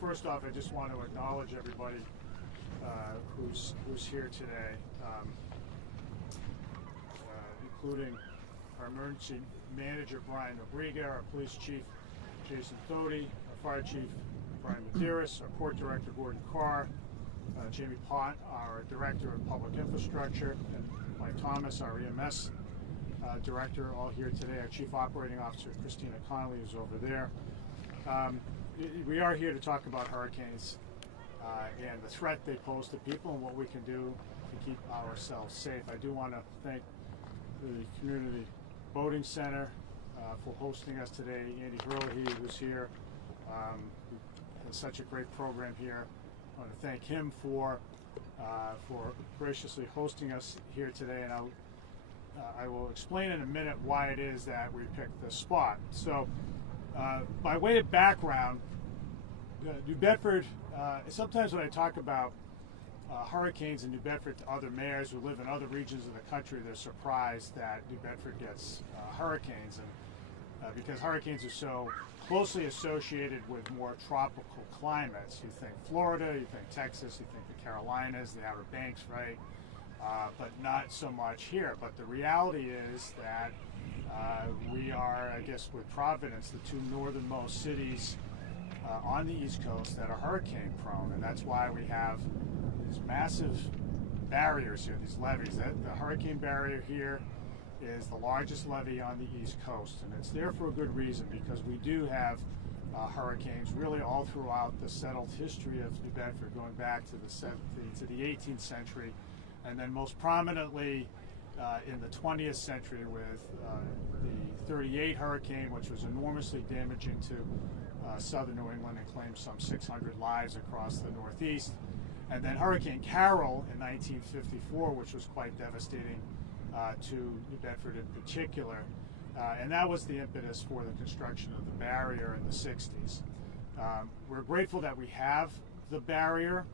first off, I just want to acknowledge everybody who's here today, including our emergency manager, Brian Nobrega, our police chief, Jason Thody, our fire chief, Brian Medeiros, our port director, Gordon Carr, Jamie Pott, our director of public infrastructure, and Mike Thomas, our EMS director, all here today. Our chief operating officer, Christina Connolly, is over there. We are here to talk about hurricanes and the threat they pose to people and what we can do to keep ourselves safe. I do want to thank the Community Boating Center for hosting us today. Andy Hurley, who's here, has such a great program here. I want to thank him for graciously hosting us here today, and I will explain in a minute why it is that we picked this spot. So, by way of background, New Bedford, sometimes when I talk about hurricanes in New Bedford to other mayors who live in other regions of the country, they're surprised that New Bedford gets hurricanes, and because hurricanes are so closely associated with more tropical climates. You think Florida, you think Texas, you think the Carolinas, the Outer Banks, right? But not so much here. But the reality is that we are, I guess, with Providence, the two northernmost cities on the East Coast that are hurricane prone, and that's why we have these massive barriers here, these levees. The hurricane barrier here is the largest levee on the East Coast, and it's there for a good reason, because we do have hurricanes really all throughout the settled history of New Bedford, going back to the 18th century, and then most prominently in the 20th century with the 38 hurricane, which was enormously damaging to southern New England and claimed some 600 lives across the Northeast. And then Hurricane Carol in 1954, which was quite devastating to New Bedford in particular. And that was the impetus for the construction of the barrier in the 60s. We're grateful that we have the barrier.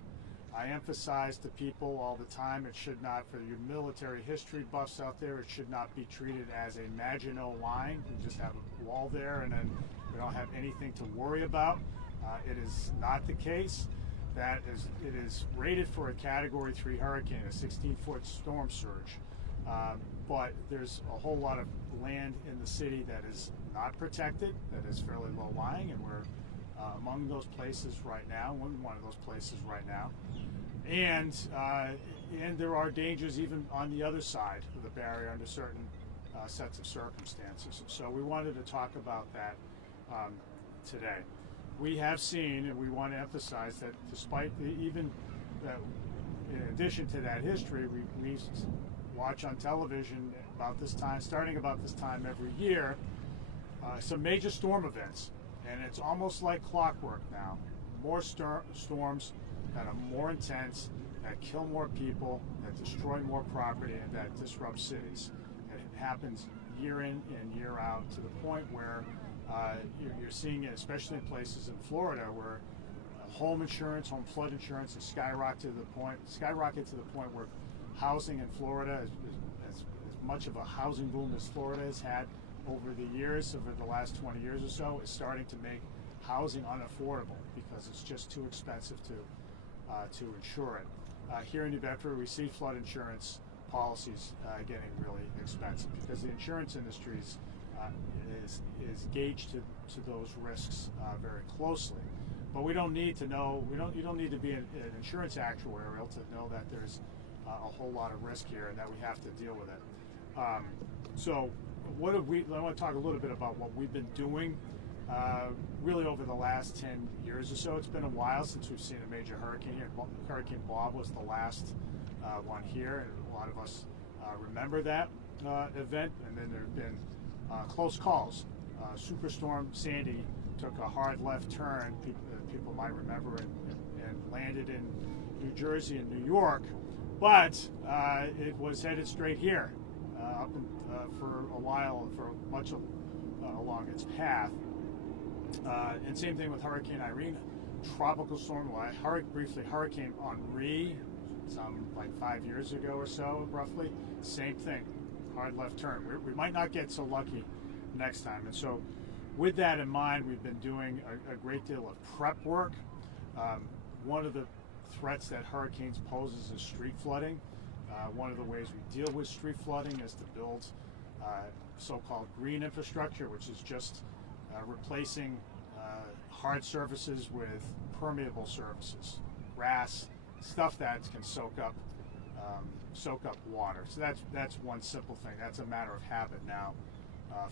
I emphasize to people all the time, it should not, for your military history buffs out there, it should not be treated as a Maginot Line. We just have a wall there and then we don't have anything to worry about. It is not the case. It is rated for a Category 3 hurricane, a 16-foot storm surge. But there's a whole lot of land in the city that is not protected, that is fairly low lying, and we're among those places right now, one of those places right now. And there are dangers even on the other side of the barrier under certain sets of circumstances. So we wanted to talk about that today. We have seen, and we want to emphasize that despite in addition to that history, we watch on television about this time, starting about this time every year, some major storm events. And it's almost like clockwork now. More storms that are more intense, that kill more people, that destroy more property, and that disrupt cities. And it happens year in and year out, to the point where you're seeing it, especially in places in Florida, where home insurance, home flood insurance has skyrocketed to the point where housing in Florida, as much of a housing boom as Florida has had over the years, over the last 20 years or so, is starting to make housing unaffordable because it's just too expensive to insure it. Here in New Bedford, we see flood insurance policies getting really expensive because the insurance industry is gauged to those risks very closely. But we don't need to know. You don't need to be an insurance actuarial to know that there's a whole lot of risk here and that we have to deal with it. So, I want to talk a little bit about what we've been doing really over the last 10 years or so. It's been a while since we've seen a major hurricane here. Hurricane Bob was the last one here, and a lot of us remember that event. And then there have been close calls. Superstorm Sandy took a hard left turn, people might remember, and landed in New Jersey and New York, but it was headed straight here for a while, for much along its path. And same thing with Hurricane Irene, tropical storm. Briefly, Hurricane Henri, some like 5 years ago or so, roughly, same thing, hard left turn. We might not get so lucky next time. And so with that in mind, we've been doing a great deal of prep work. One of the threats that hurricanes poses is street flooding. One of the ways we deal with street flooding is to build so-called green infrastructure, which is just replacing hard surfaces with permeable surfaces, grass, stuff that can soak up water. So that's one simple thing. That's a matter of habit now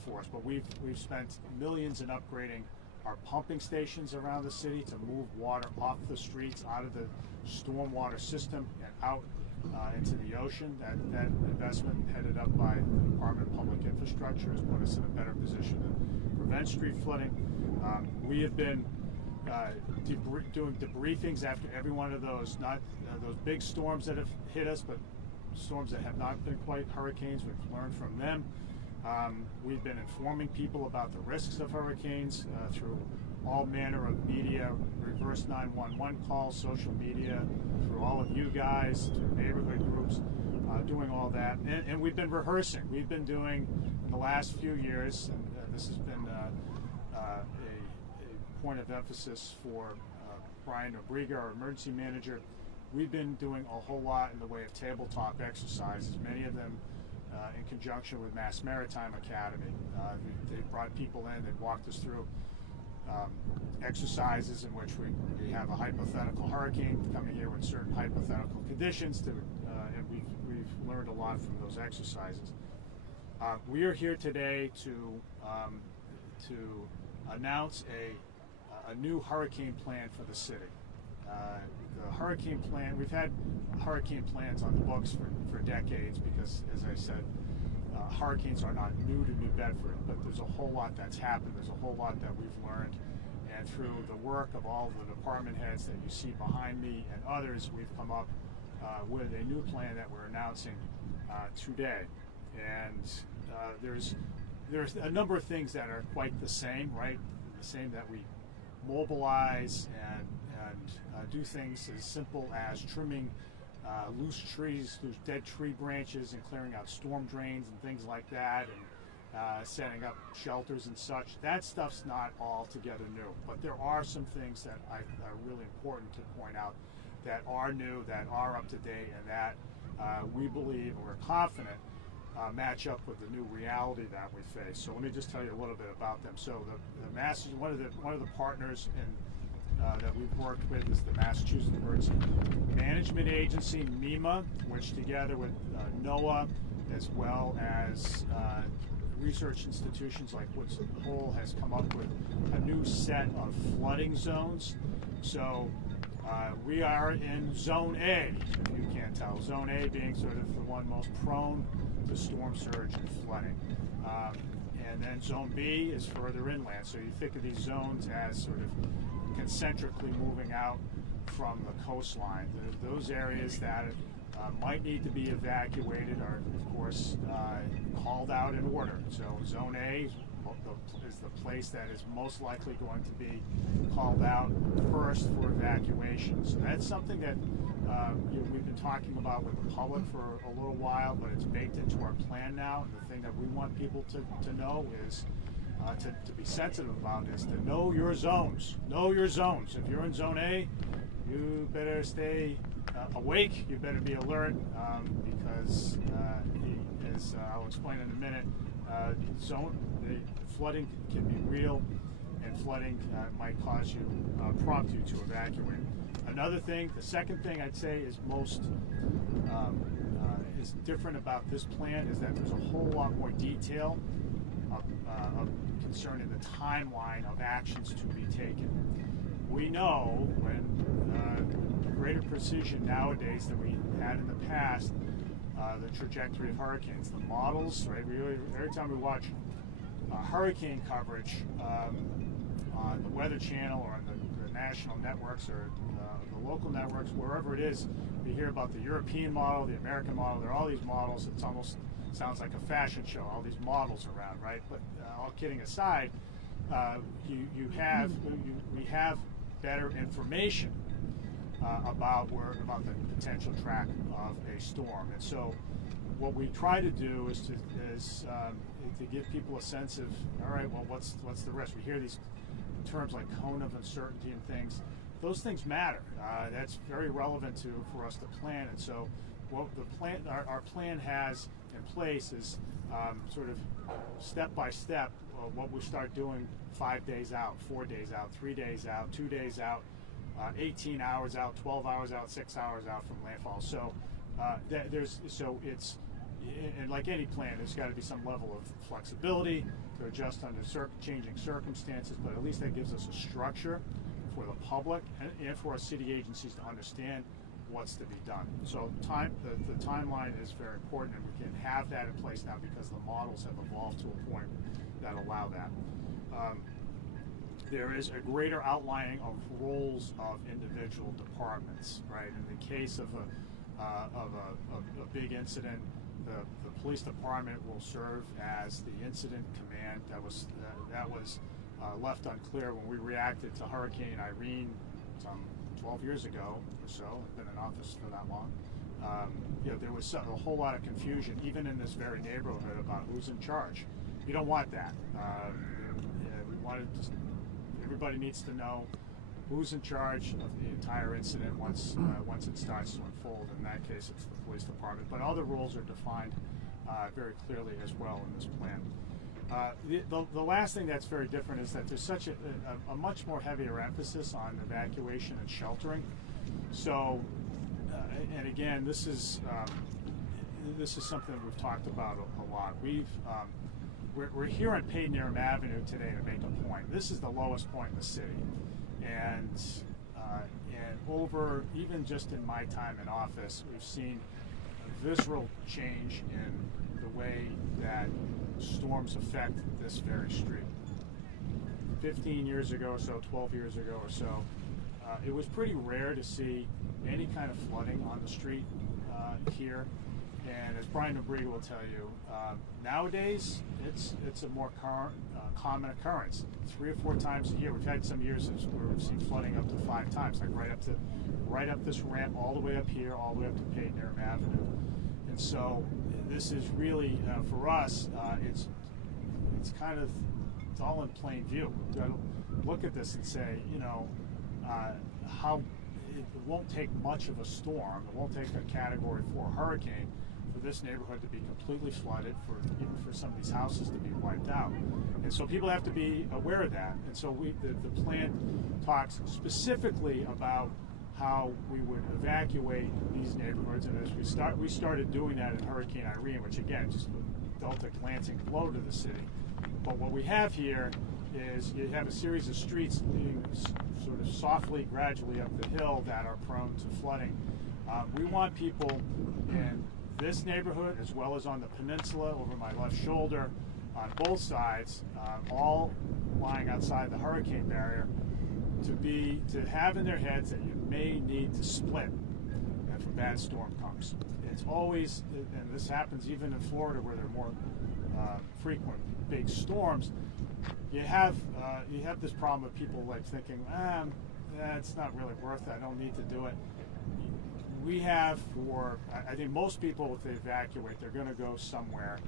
for us. But we've spent millions in upgrading our pumping stations around the city to move water off the streets, out of the stormwater system, and out into the ocean. That investment, headed up by the Department of Public Infrastructure, has put us in a better position to prevent street flooding. We have been doing debriefings after every one of those, not those big storms that have hit us, but storms that have not been quite hurricanes. We've learned from them. We've been informing people about the risks of hurricanes through all manner of media, reverse 911 calls, social media, through all of you guys, through neighborhood groups, doing all that. And we've been rehearsing. We've been doing, in the last few years, and this has been a point of emphasis for Brian Nobrega, our emergency manager. We've been doing a whole lot in the way of tabletop exercises, many of them in conjunction with Mass Maritime Academy. They brought people in, they walked us through exercises in which we have a hypothetical hurricane coming here with certain hypothetical conditions, and we've learned a lot from those exercises. We are here today to announce a new hurricane plan for the city. The hurricane plan, we've had hurricane plans on the books for decades because, as I said, hurricanes are not new to New Bedford, but there's a whole lot that's happened. There's a whole lot that we've learned. And through the work of all of the department heads that you see behind me and others, we've come up with a new plan that we're announcing today. And there's a number of things that are quite the same, right? The same, that we mobilize and do things as simple as trimming loose trees, loose dead tree branches, and clearing out storm drains and things like that, and setting up shelters and such. That stuff's not altogether new, but there are some things that are really important to point out that are new, that are up to date, and that we believe, and we're confident, match up with the new reality that we face. So let me just tell you a little bit about them. So the one of the partners that we've worked with is the Massachusetts Emergency Management Agency, MEMA, which together with NOAA, as well as research institutions like Woods Hole, has come up with a new set of flooding zones. So we are in Zone A, if you can't tell. Zone A being sort of the one most prone to storm surge and flooding. And then Zone B is further inland. So you think of these zones as sort of concentrically moving out from the coastline. Those areas that might need to be evacuated are, of course, called out in order. So Zone A is the place that is most likely going to be called out first for evacuation. So that's something that we've been talking about with the public for a little while, but it's baked into our plan now. And the thing that we want people to know is to be sensitive about is to know your zones. Know your zones. If you're in Zone A, you better stay awake. You better be alert because, as I'll explain in a minute, flooding can be real, and flooding might cause you, prompt you to evacuate. Another thing, the second thing I'd say is most is different about this plan is that there's a whole lot more detail concerning the timeline of actions to be taken. We know when greater precision nowadays than we had in the past the trajectory of hurricanes. The models, right? Every time we watch hurricane coverage on the Weather Channel or on the national networks or the local networks, wherever it is, we hear about the European model, the American model. There are all these models. It's almost sounds like a fashion show, all these models around, right? But all kidding aside, we have better information about the potential track of a storm. And so what we try to do is to give people a sense of, all right, well, what's the risk? We hear these terms like cone of uncertainty and things. those things matter. That's very relevant for us to plan. And so what our plan has in place is sort of step by step what we start doing 5 days out, 4 days out, 3 days out, 2 days out, 18 hours out, 12 hours out, 6 hours out from landfall. So and like any plan, there's got to be some level of flexibility to adjust under changing circumstances, but at least that gives us a structure for the public and for our city agencies to understand what's to be done. So the timeline is very important, and we can have that in place now because the models have evolved to a point that allow that. There is a greater outlining of roles of individual departments, right? In the case of a big incident, the police department will serve as the incident command. That was left unclear when we reacted to Hurricane Irene some 12 years ago or so. I've been in office for that long. There was a whole lot of confusion, even in this very neighborhood, about who's in charge. You don't want that. We wanted everybody needs to know who's in charge of the entire incident once it starts to unfold. In that case, it's the police department. But other roles are defined very clearly as well in this plan. The last thing that's very different is that there's such a much more heavier emphasis on evacuation and sheltering. So, and again, this is something we've talked about a lot. We're here on Paden Avenue today to make a point. This is the lowest point in the city, and over even just in my time in office, we've seen a visceral change in the way that storms affect this very street. 15 years ago or so, 12 years ago or so, it was pretty rare to see any kind of flooding on the street here. And as Brian Nobrega will tell you, nowadays it's a more common occurrence. 3 or 4 times a year. We've had some years where we've seen flooding up to 5 times, like right up this ramp, all the way up here, all the way up to Paden Avenue. And so this is really for us. It's all in plain view. We've got to look at this and say, how it won't take much of a storm. It won't take a Category 4 hurricane for this neighborhood to be completely flooded, even for some of these houses to be wiped out. And so people have to be aware of that. And so the plan talks specifically about how we would evacuate these neighborhoods. And as we started doing that in Hurricane Irene, which again just dealt a glancing blow to the city. But what we have here is you have a series of streets leading sort of softly, gradually up the hill that are prone to flooding. We want people in this neighborhood, as well as on the peninsula over my left shoulder, on both sides, all lying outside the hurricane barrier, to have in their heads that you may need to split if a bad storm comes. It's always, and this happens even in Florida where there are more frequent big storms. You have this problem of people like thinking, it's not really worth it. I don't need to do it. We have I think most people, if they evacuate, they're going to go somewhere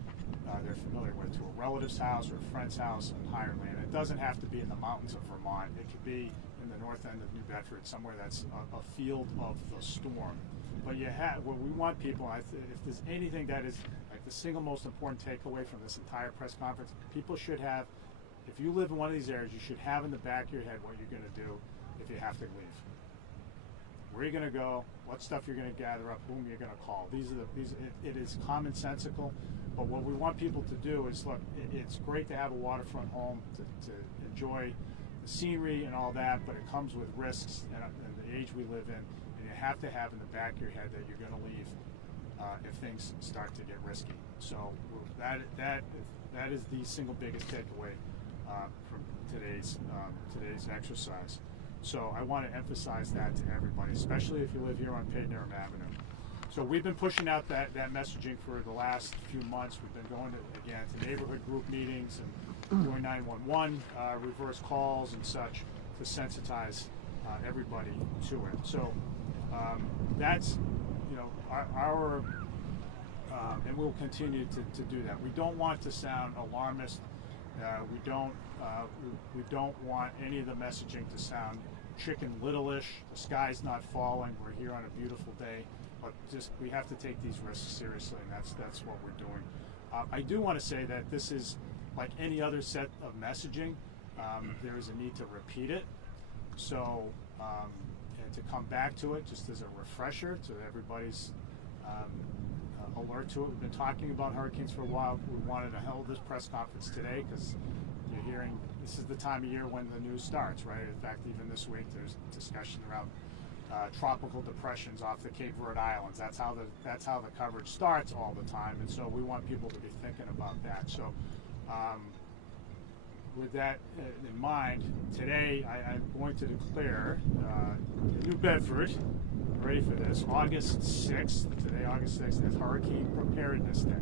they're familiar with, to a relative's house or a friend's house in higher land. It doesn't have to be in the mountains of Vermont. It could be in the north end of New Bedford, somewhere that's a field of the storm. But what we want people, if there's anything that is like the single most important takeaway from this entire press conference, people should have, if you live in one of these areas, you should have in the back of your head what you're going to do if you have to leave. Where you're going to go, what stuff you're going to gather up, whom you're going to call. It is commonsensical, but what we want people to do is, look, it's great to have a waterfront home, to enjoy the scenery and all that, but it comes with risks and the age we live in, and you have to have in the back of your head that you're going to leave if things start to get risky. So that is the single biggest takeaway from today's exercise. So I want to emphasize that to everybody, especially if you live here on Paden Avenue. So we've been pushing out that messaging for the last few months. We've been going to neighborhood group meetings and doing 911 reverse calls and such to sensitize everybody to it. So that's our and we'll continue to do that. We don't want to sound alarmist. We don't want any of the messaging to sound Chicken Little-ish. The sky's not falling. We're here on a beautiful day, but just we have to take these risks seriously, and that's what we're doing. I do want to say that this is like any other set of messaging. There is a need to repeat it. So, and to come back to it just as a refresher to everybody's alert to it. We've been talking about hurricanes for a while. We wanted to hold this press conference today because you're hearing this is the time of year when the news starts, right? In fact, even this week there's discussion around tropical depressions off the Cape Verde Islands. That's how the coverage starts all the time, and so we want people to be thinking about that. So, with that in mind, today I'm going to declare New Bedford, ready for this, August 6th, today August 6th, is Hurricane Preparedness Day.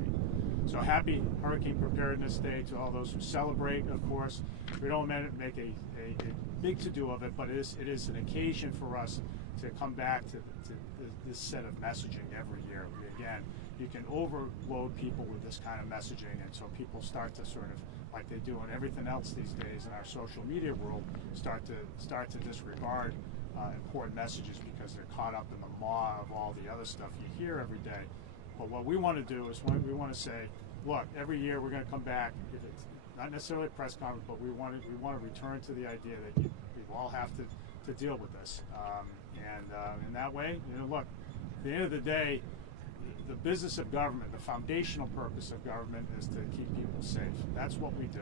So happy Hurricane Preparedness Day to all those who celebrate, of course. We don't make a big to-do of it, but it is an occasion for us to come back to this set of messaging every year. Again, you can overload people with this kind of messaging, and so people start to sort of, like they do in everything else these days in our social media world, start to disregard important messages because they're caught up in the maw of all the other stuff you hear every day. But what we want to do is we want to say, look, every year we're going to come back. If it's not necessarily a press conference, but we want to return to the idea that we all have to deal with this. And in that way, look, at the end of the day, the business of government, the foundational purpose of government is to keep people safe. That's what we do.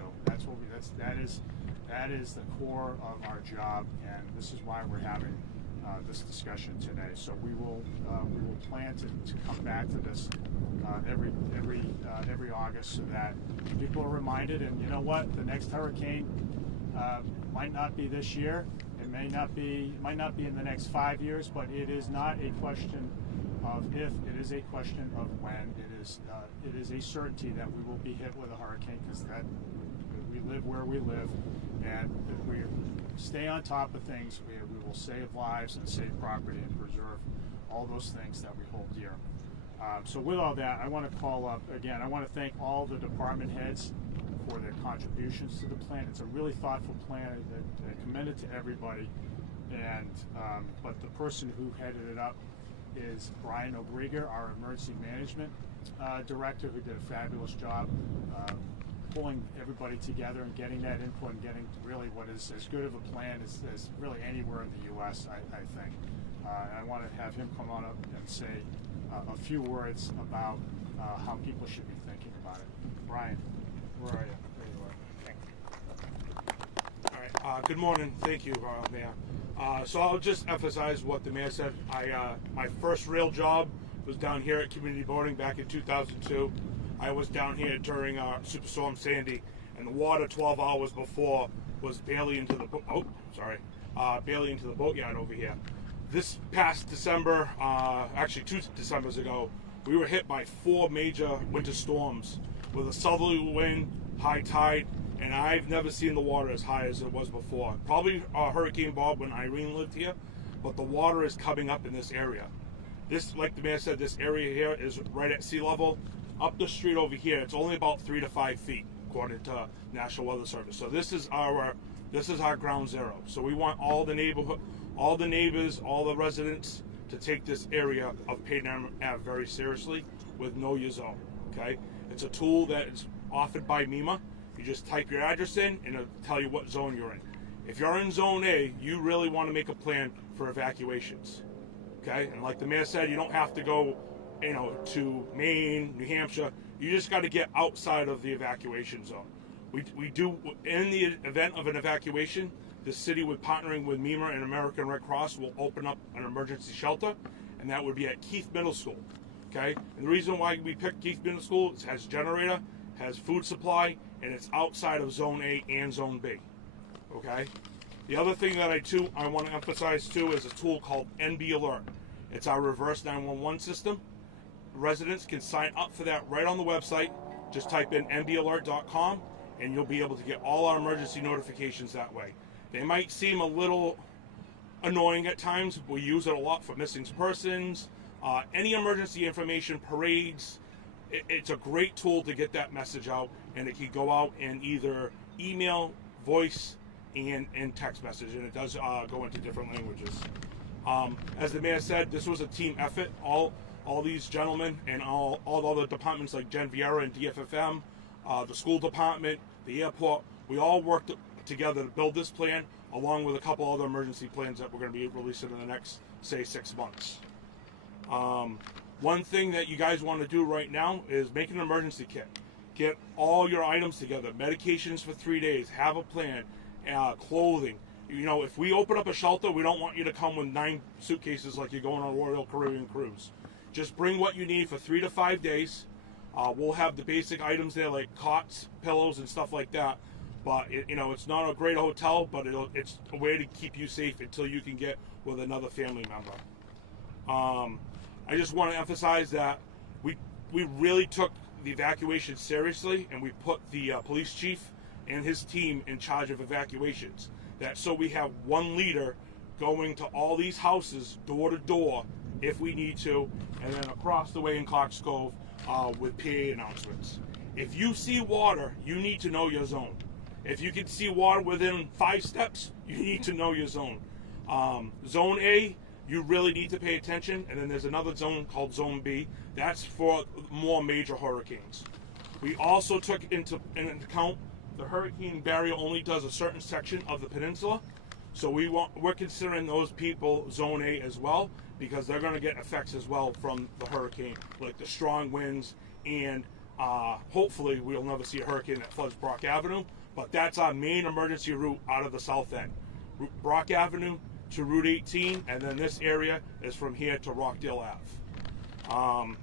That is the core of our job, and this is why we're having this discussion today. So we will plan to come back to this every August, so that people are reminded. And you know what? The next hurricane might not be this year. It might not be in the next 5 years. But it is not a question of if. It is a question of when. It is a certainty that we will be hit with a hurricane, because that we live where we live, and if we stay on top of things, we will save lives and save property and preserve all those things that we hold dear. So with all that, I want to call up again. I want to thank all the department heads for their contributions to the plan. It's a really thoughtful plan that I commend it to everybody. And but the person who headed it up is Brian Nobrega, our emergency management director, who did a fabulous job pulling everybody together and getting that input and getting really what is as good of a plan as really anywhere in the U.S., I think. I want to have him come on up and say a few words about how people should be thinking about it. Brian, where are you? There you are. All right. Good morning. Thank you, Mayor. So I'll just emphasize what the mayor said. My first real job was down here at Community Boarding back in 2002. I was down here during Superstorm Sandy, and the water 12 hours before was barely into the barely into the boatyard over here. This past December, actually 2 Decembers ago, we were hit by 4 major winter storms with a southerly wind, high tide, and I've never seen the water as high as it was before. Probably Hurricane Bob when Irene lived here, but the water is coming up in this area. This, like the mayor said, this area here is right at sea level. Up the street over here, it's only about 3 to 5 feet, according to National Weather Service. So this is our ground zero. So we want all the neighbors, all the residents to take this area of Payne Ave very seriously with Know Your Zone. Okay, it's a tool that is offered by MEMA. You just type your address in, and it'll tell you what zone you're in. If you're in Zone A, you really want to make a plan for evacuations. Okay, and like the mayor said, you don't have to go, to Maine, New Hampshire. You just got to get outside of the evacuation zone. We do, in the event of an evacuation, the city, with partnering with MEMA and American Red Cross, will open up an emergency shelter, and that would be at Keith Middle School. Okay, and the reason why we picked Keith Middle School is it has generator, has food supply, and it's outside of Zone A and Zone B. Okay. The other thing that I want to emphasize too is a tool called NB Alert. It's our reverse 911 system. Residents can sign up for that right on the website. Just type in nbalert.com and you'll be able to get all our emergency notifications that way. They might seem a little annoying at times. We use it a lot for missing persons, any emergency information, parades. It's a great tool to get that message out, and it can go out in either email, voice, and text message, and it does go into different languages. As the mayor said, this was a team effort. All these gentlemen and all other departments like Jen Vieira and DFFM, the school department, the airport, we all worked together to build this plan, along with a couple other emergency plans that we're going to be releasing in the next, say, 6 months. One thing that you guys want to do right now is make an emergency kit. Get all your items together, medications for 3 days, have a plan, clothing. You know, if we open up a shelter, we don't want you to come with 9 suitcases like you're going on a Royal Caribbean cruise. Just bring what you need for 3 to 5 days. We'll have the basic items there like cots, pillows, and stuff like that. But it's not a great hotel, but it's a way to keep you safe until you can get with another family member. I just want to emphasize that we really took the evacuation seriously, and we put the police chief and his team in charge of evacuations. So we have one leader going to all these houses door to door if we need to, and then across the way in Cox Cove with PA announcements. If you see water, you need to know your zone. If you can see water within 5 steps, you need to know your zone. Zone A, you really need to pay attention, and then there's another zone called Zone B. That's for more major hurricanes. We also took into account the hurricane barrier only does a certain section of the peninsula, so we're considering those people Zone A as well, because they're going to get effects as well from the hurricane, like the strong winds, and hopefully we'll never see a hurricane that floods Brock Avenue, but that's our main emergency route out of the south end. Brock Avenue to Route 18, and then this area is from here to Rockdale Ave.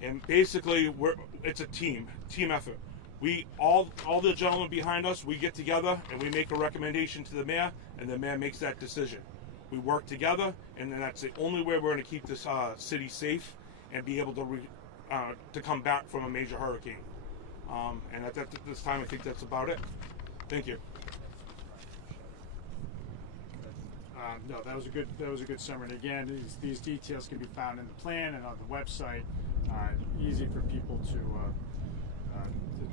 And basically, it's a team effort. We all the gentlemen behind us, we get together and we make a recommendation to the mayor, and the mayor makes that decision. We work together, and then that's the only way we're going to keep this city safe and be able to come back from a major hurricane. And at this time, I think that's about it. Thank you. No, that was a good summary. And again, these details can be found in the plan and on the website. Easy for people to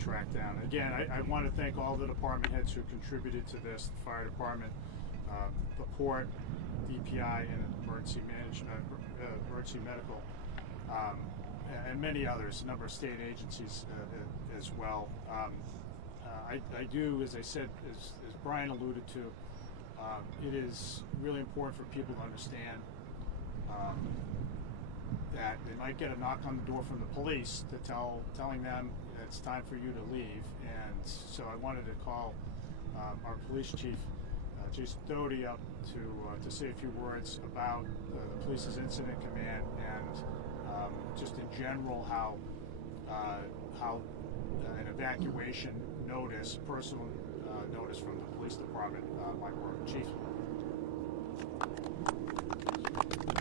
track down. Again, I want to thank all the department heads who contributed to this: the fire department, the port, DPI, and emergency management, emergency medical, and many others. A number of state agencies as well. I do, as I said, as Brian alluded to. It is really important for people to understand that they might get a knock on the door from the police telling them that it's time for you to leave. And so I wanted to call our police chief, Jason Doty, up to say a few words about the police's incident command and just in general how an evacuation notice, personal notice from the police department might work. Chief.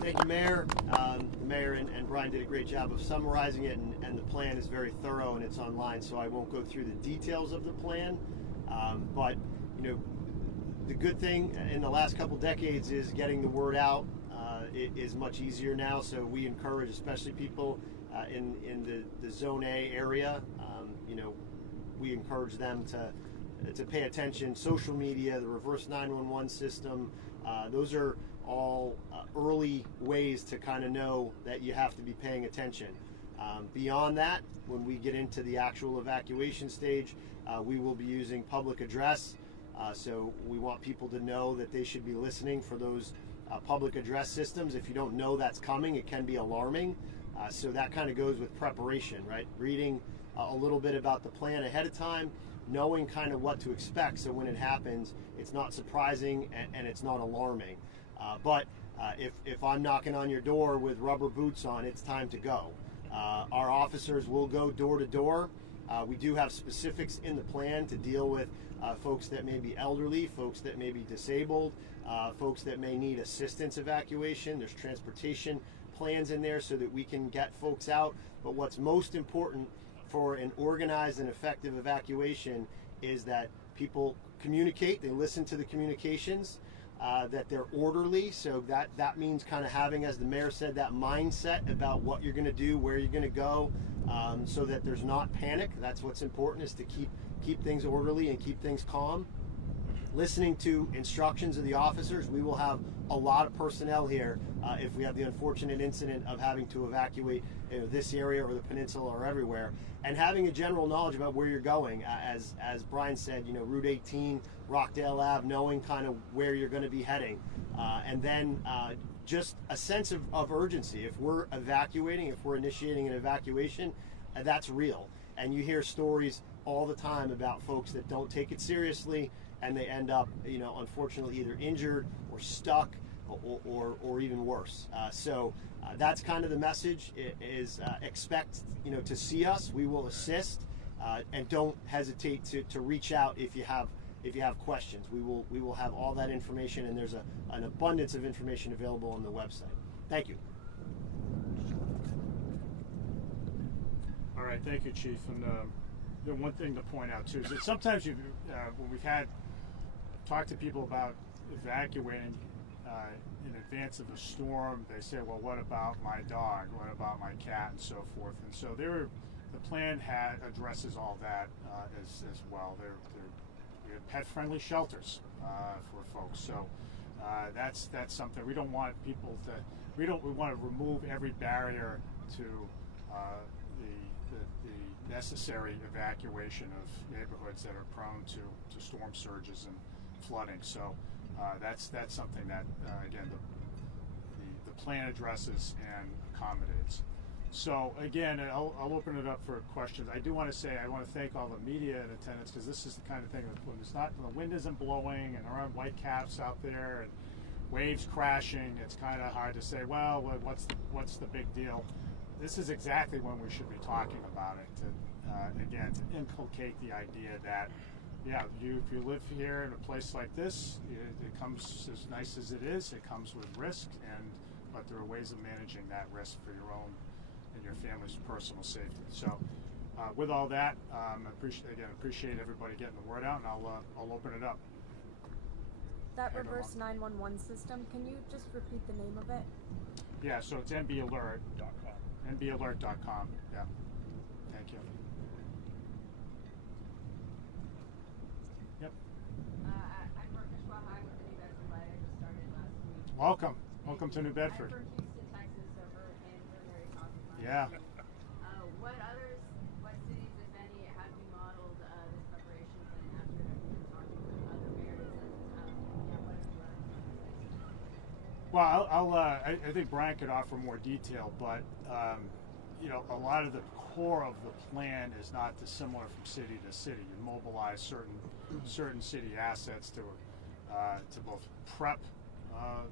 Thank you, Mayor. The Mayor and Brian did a great job of summarizing it, and the plan is very thorough and it's online, so I won't go through the details of the plan. But the good thing in the last couple decades is getting the word out. It is much easier now, so we encourage, especially people in the Zone A area. We encourage them to pay attention. Social media, the reverse 911 system, those are all early ways to kind of know that you have to be paying attention. Beyond that, when we get into the actual evacuation stage, we will be using public address. So we want people to know that they should be listening for those public address systems. If you don't know that's coming, it can be alarming. So that kind of goes with preparation, right? Reading a little bit about the plan ahead of time, knowing kind of what to expect, so when it happens, it's not surprising and it's not alarming. But if I'm knocking on your door with rubber boots on, it's time to go. Our officers will go door to door. We do have specifics in the plan to deal with folks that may be elderly, folks that may be disabled, folks that may need assistance evacuation. There's transportation plans in there so that we can get folks out. But what's most important for an organized and effective evacuation is that people communicate, they listen to the communications, that they're orderly. So that means kind of having, as the mayor said, that mindset about what you're going to do, where you're going to go, so that there's not panic. That's what's important, is to keep things orderly and keep things calm. listening to instructions of the officers. We will have a lot of personnel here if we have the unfortunate incident of having to evacuate this area or the peninsula or everywhere, and having a general knowledge about where you're going. As Brian said, Route 18, Rockdale Ave, knowing kind of where you're going to be heading, and then just a sense of urgency. If we're evacuating, if we're initiating an evacuation, that's real. And you hear stories all the time about folks that don't take it seriously, and they end up, unfortunately, either injured or stuck, or even worse. So that's kind of the message. Is expect to see us. We will assist, and don't hesitate to reach out if you have questions. We will have all that information, and there's an abundance of information available on the website. Thank you. All right, thank you, Chief. And one thing to point out too is that sometimes when we've talked to people about evacuating in advance of a storm, they say, "Well, what about my dog? What about my cat?" and so forth. And so the plan addresses all that as well. We have pet-friendly shelters for folks. So that's something we don't want people to. We want to remove every barrier to the necessary evacuation of neighborhoods that are prone to storm surges and flooding. So that's something that again the plan addresses and accommodates. So again, I'll open it up for questions. I do want to say I want to thank all the media in attendance, because this is the kind of thing that when the wind isn't blowing and there aren't white caps out there and waves crashing, it's kind of hard to say, well, what's the big deal? This is exactly when we should be talking about it. To inculcate the idea that, if you live here in a place like this, it comes, as nice as it is, it comes with risk, but there are ways of managing that risk for your own and your family's personal safety. So, with all that, I appreciate everybody getting the word out, and I'll open it up. That reverse 911 system, can you just repeat the name of it? Yeah, so it's nbalert.com. nbalert.com. Yeah. Thank you. Yep. I'm Mark High with the New Bedford Light. I just started last week. Welcome to New Bedford. I'm from Houston, Texas, so we're very talking. Yeah. What cities, if any, have you modeled this preparation plan after? Have you been talking with other mayors, and what have you learned from this? Well, I think Brian could offer more detail, but a lot of the core of the plan is not dissimilar from city to city. You mobilize certain city assets to both prep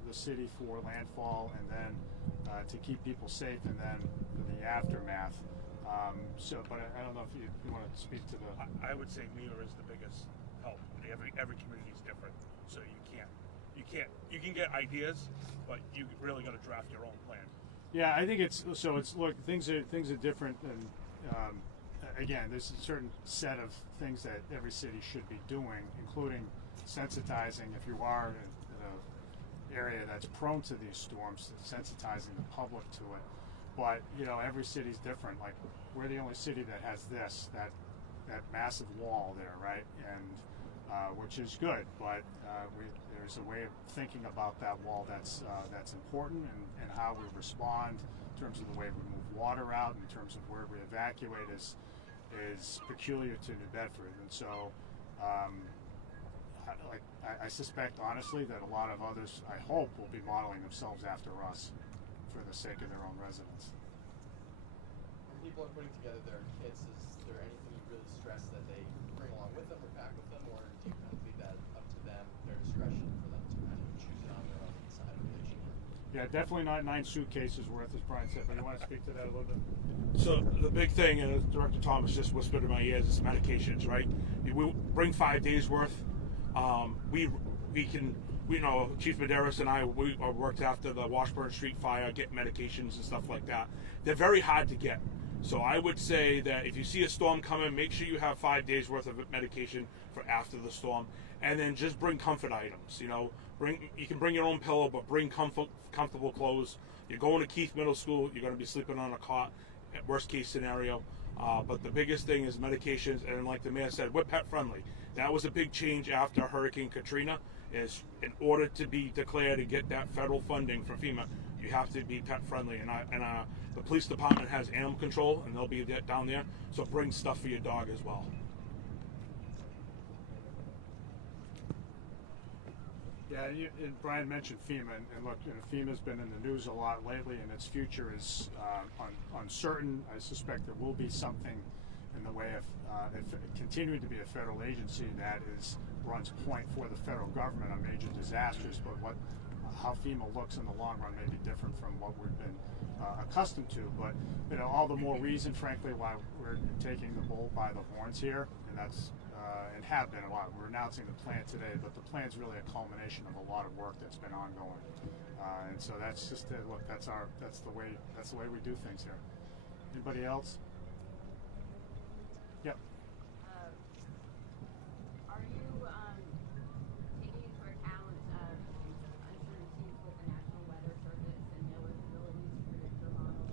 the city for landfall, and then to keep people safe, and then the aftermath. But I don't know if you want to speak to the. I would say MEMA is the biggest help. Every community is different, so you can get ideas, but you really got to draft your own plan. Yeah, I think look, things are different, and again, there's a certain set of things that every city should be doing, including sensitizing if you are in an area that's prone to these storms, sensitizing the public to it. But every city's different. Like, we're the only city that has that massive wall there, right? And which is good, but there's a way of thinking about that wall that's important, and how we respond in terms of the way we move water out, in terms of where we evacuate is peculiar to New Bedford. And so I suspect honestly that a lot of others, I hope, will be modeling themselves after us for the sake of their own residents. When people are putting together their kits, is there anything you really stress that they bring along with them or pack with them, or do you kind of leave that up to them, their discretion, for them to kind of choose it on their own and decide what they should do? Yeah, definitely not 9 suitcases worth, as Brian said, but you want to speak to that a little bit? So the big thing, and Director Thomas just whispered in my ears, is medications, right? We bring 5 days worth. Chief Medeiros and I, we worked after the Washburn Street fire, get medications and stuff like that. They're very hard to get. So I would say that if you see a storm coming, make sure you have 5 days worth of medication for after the storm, and then just bring comfort items. You can bring your own pillow, but bring comfortable clothes. You're going to Keith Middle School, you're going to be sleeping on a cot, worst case scenario. But the biggest thing is medications, and like the mayor said, we're pet friendly. That was a big change after Hurricane Katrina. Is in order to be declared and get that federal funding from FEMA, you have to be pet friendly. And the police department has animal control, and they'll be down there. So bring stuff for your dog as well. Yeah, and Brian mentioned FEMA, and look, FEMA's been in the news a lot lately, and its future is uncertain. I suspect there will be something in the way of continuing to be a federal agency that runs point for the federal government on major disasters. But how FEMA looks in the long run may be different from what we've been accustomed to. But all the more reason, frankly, why we're taking the bull by the horns here, and that's. And have been a lot. We're announcing the plan today, but the plan's really a culmination of a lot of work that's been ongoing. And so that's just look. That's the way we do things here. Anybody else? Yep. Are you taking into account uncertainties with the National Weather Service and NOAA's abilities to predict your model?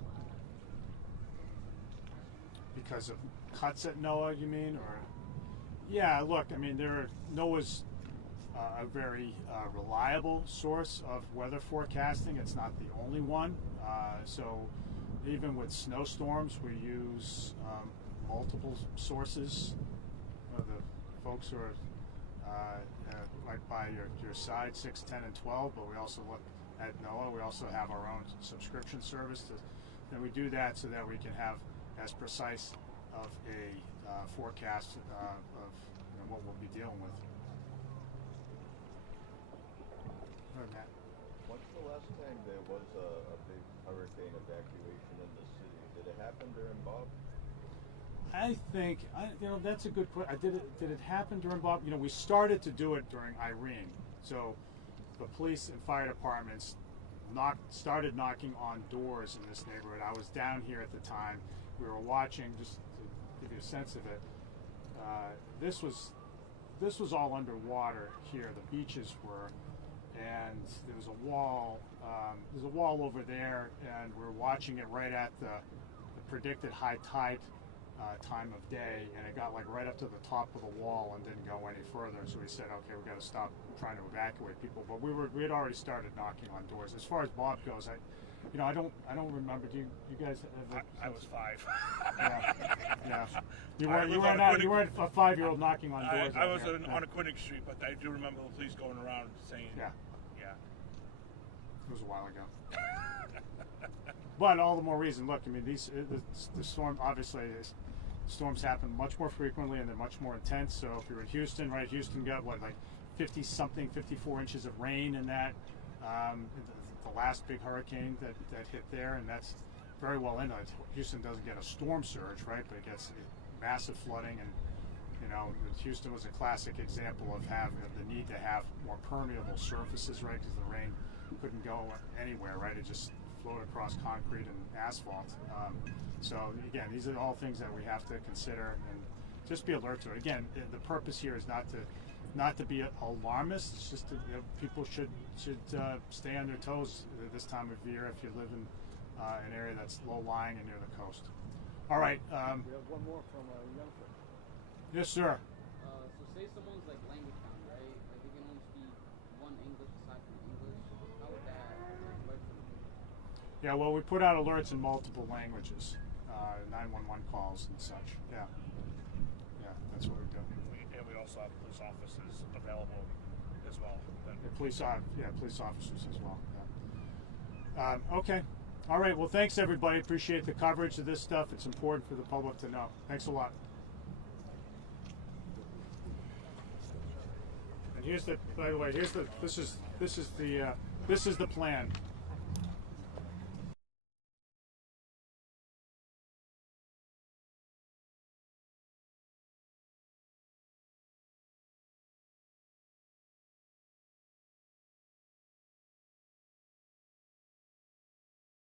Because of cuts at NOAA, you mean, or? Yeah, look, I mean, NOAA's a very reliable source of weather forecasting. It's not the only one. So even with snowstorms, we use multiple sources. The folks who are right by your side, 6, 10, and 12, but we also look at NOAA. We also have our own subscription service. And we do that so that we can have as precise of a forecast of what we'll be dealing with. Right, Matt. When's the last time there was a big hurricane evacuation in the city? Did it happen during Bob? I think that's a good question. Did it happen during Bob? We started to do it during Irene. So the police and fire departments started knocking on doors in this neighborhood. I was down here at the time. We were watching, just to give you a sense of it. This was all underwater here. The beaches were, and there was a wall. There's a wall over there, and we're watching it right at the predicted high tide time of day, and it got like right up to the top of the wall and didn't go any further. So we said, okay, we got to stop trying to evacuate people. But we had already started knocking on doors. As far as Bob goes, I don't remember. Do you guys ever? I was 5. Yeah. You weren't a 5-year-old knocking on doors. I was on a Quinnick Street, but I do remember the police going around saying. Yeah. It was a while ago. But all the more reason. Look, I mean, the storm obviously storms happen much more frequently and they're much more intense. So if you're in Houston, right? Houston got like 54 inches of rain in that. The last big hurricane that hit there, and that's very well in it. Houston doesn't get a storm surge, right? But it gets massive flooding, and Houston was a classic example of the need to have more permeable surfaces, right? Because the rain couldn't go anywhere, right? It just flowed across concrete and asphalt. So again, these are all things that we have to consider and just be alert to it. Again, the purpose here is not to be alarmist. It's just people should stay on their toes this time of year if you live in an area that's low lying and near the coast. All right. We have one more from young person. Yes, sir. So say someone's like language bound, right? Like they can only speak one English aside from English. How would that work for them? Yeah, well, we put out alerts in multiple languages, 911 calls and such. Yeah, that's what we do. And we also have police officers available as well. Police officers as well. Yeah. Okay. All right. Well, thanks everybody. Appreciate the coverage of this stuff. It's important for the public to know. Thanks a lot. And here's by the way, this is the plan.